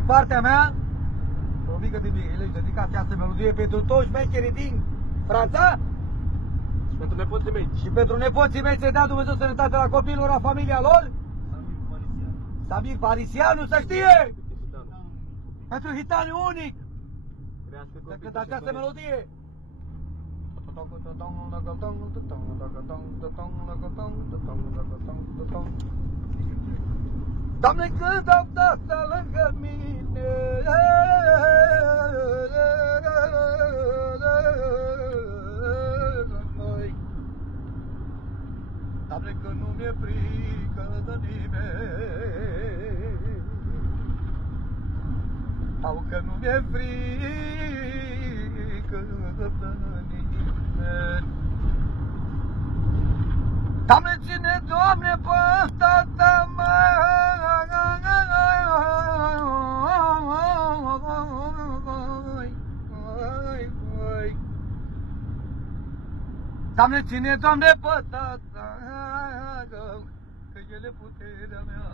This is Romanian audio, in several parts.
din partea mea, o mică dedicație asta melodie pentru toți șmecherii din Franța. Și pentru nepoții mei. Și pentru nepoții mei să-i dea Dumnezeu sănătate la copilul, la familia lor. Samir Parisianu, să știe! Pentru hitaniu unic! Să cânt această melodie! Doamne, când am dat lângă mine, Doamne, că nu mi-e frică de nimeni, sau că nu mi-e frică de nimeni. Doamne, ține, Doamne, pe tata măi. Doamne, ține, Doamne, pe tata, că el e puterea mea.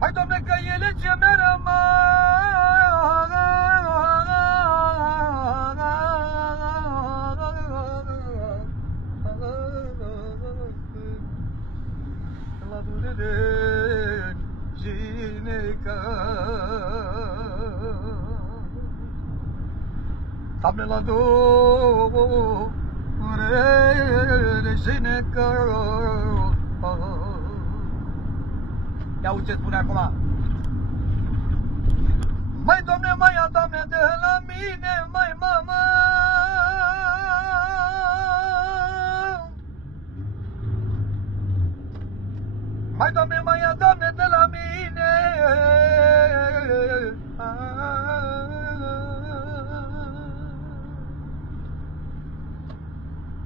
Hai, Doamne, că el e ce mi-a la durere gineca. Doamne, la durere gineca. Ia uite ce spune acum. Mai, Doamne, mai ia, Doamne, de la mine, mai, mama. Mai, Doamne, mai ia, Doamne, de la mine.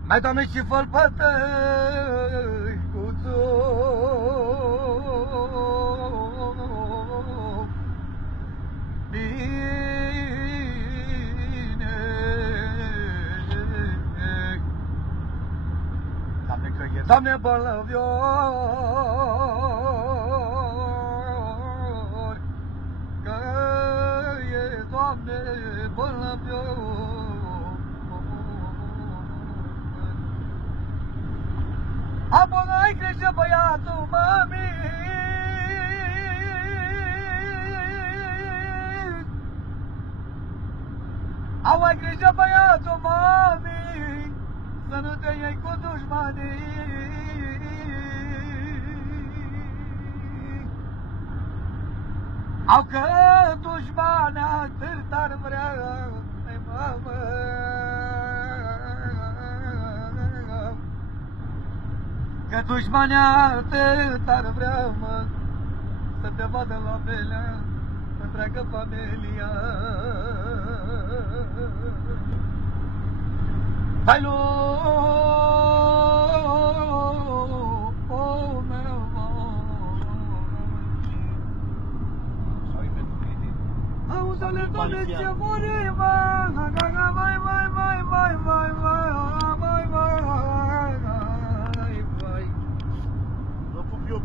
Mai, Doamne, și fă-l pe tăicuțul. Bine. Doamne, că e, Doamne, bolnăvior, că e, Doamne, bolnăvior. Apoi ai grijă, băiatul, mami. Au ai grijă, băiatul, mami, să nu te iei cu dușmanii. Au că dușmana atât ar vrea, ai, mamă. Că dușmania atât ar vrea, mă, să te vadă la belea întreagă familia. Hai, meu, auzi-le, Doamne, ce vor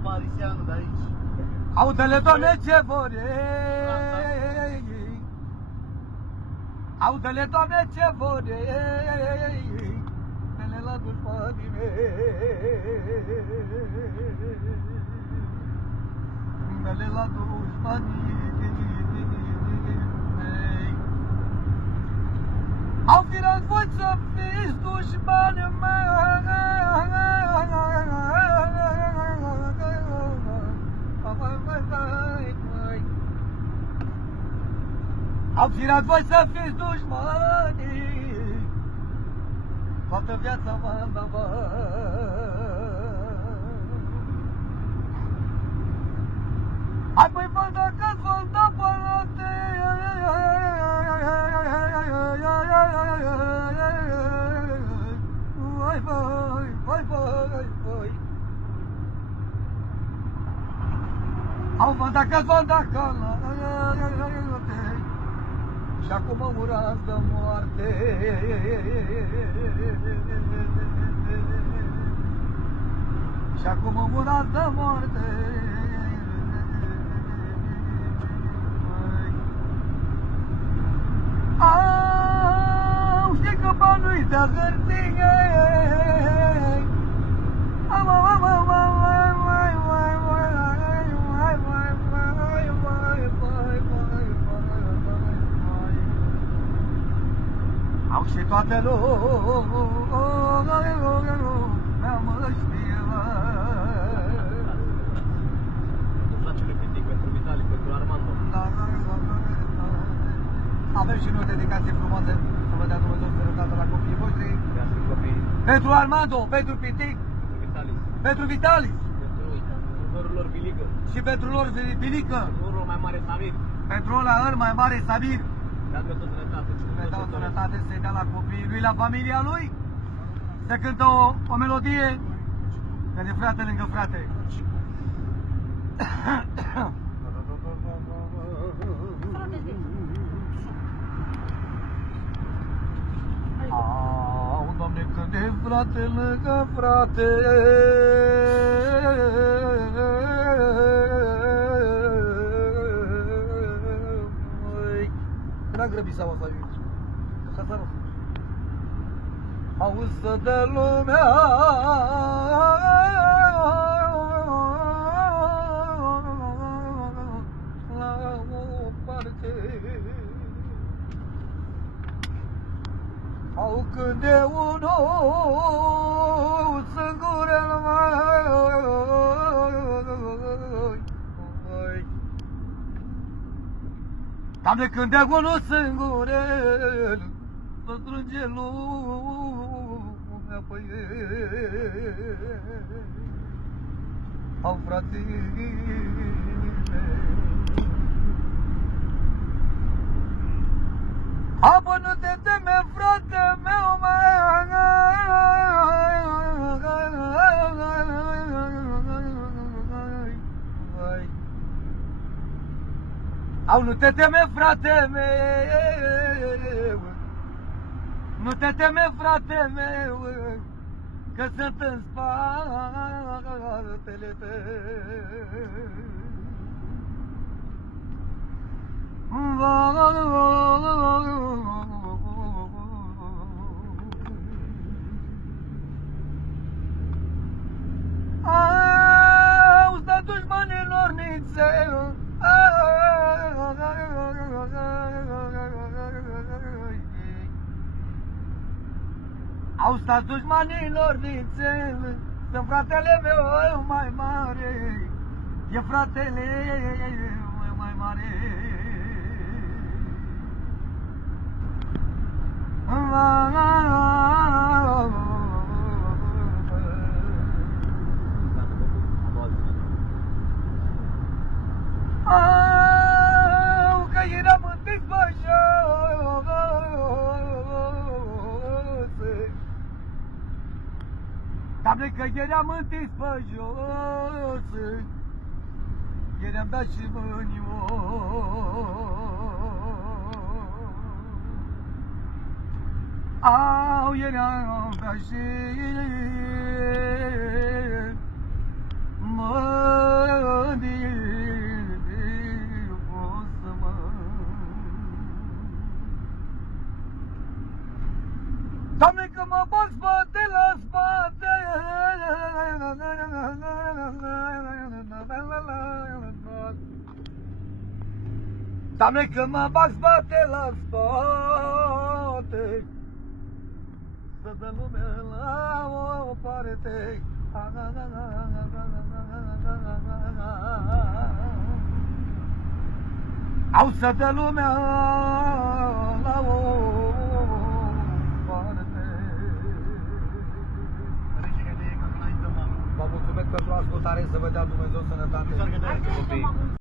Parisianu de aici. Aude-le, Doamne, ce vor Aude-le, Doamne, ce vor Dă-le la dușmanii mei. Dă-le la dușmanii mei. Au firat voi să fiți dușmanii mei. Au firat voi să fiți dușmanii, toată viața m-am dat. Hai, băi, bă, dacă-ți vă da părate, hai, băi, băi, băi, băi. Au, bă, dacă-ți vă da cală, și acum mă urați de moarte. Și acum îmbunați de moarte. Au, știi că banul-i de hârtie. Au și toată lumea mă știe. Place lui Pitic pentru Vitali, pentru Armando. Avem și noi o dedicație frumoasă, să vă dea Dumnezeu sănătate la copiii voștri. Crească copii. Pentru Armando, pentru Pitic, Pentru Vitali. pentru Vitalis Pentru urmărul lor Bilică. și pentru lor Bilică, Pentru urmărul mai mare Samir. pentru ăla mai mare Sabir. Dea Dumnezeu sănătate. Dumnezeu sănătate să-i dea la copiii lui, la familia lui. Se cântă o melodie, că de frate lângă frate. Au, Doamne, când de frate lângă frate. Măi, n-am grăbit să să iubi. Să s-a răspuns. Auzi de lumea la o parte. Au când de un ou singurel mai. Doamne, când de unul singurel să strânge lumea pe el. Au frații. Apă, nu te teme, frate meu, Au, nu te teme, frate meu, nu te teme, frate meu, că sunt în spatele tău. Au stat dușmanilor nițel. Au stat dușmanilor nițel. Sunt fratele meu mai mare. E fratele meu mai mare. Au, că eram întâi pe jos. Doamne, că eram întâi pe jos. Eram dat și mânior. Au, eram dat și Doamne, că mă bag spate la spate. Doamne, că mă bag spate la spate. Să dă lumea la o parte. Au să dă lumea la o parte. Vă mulțumesc pentru ascultare, să vă dea Dumnezeu sănătate.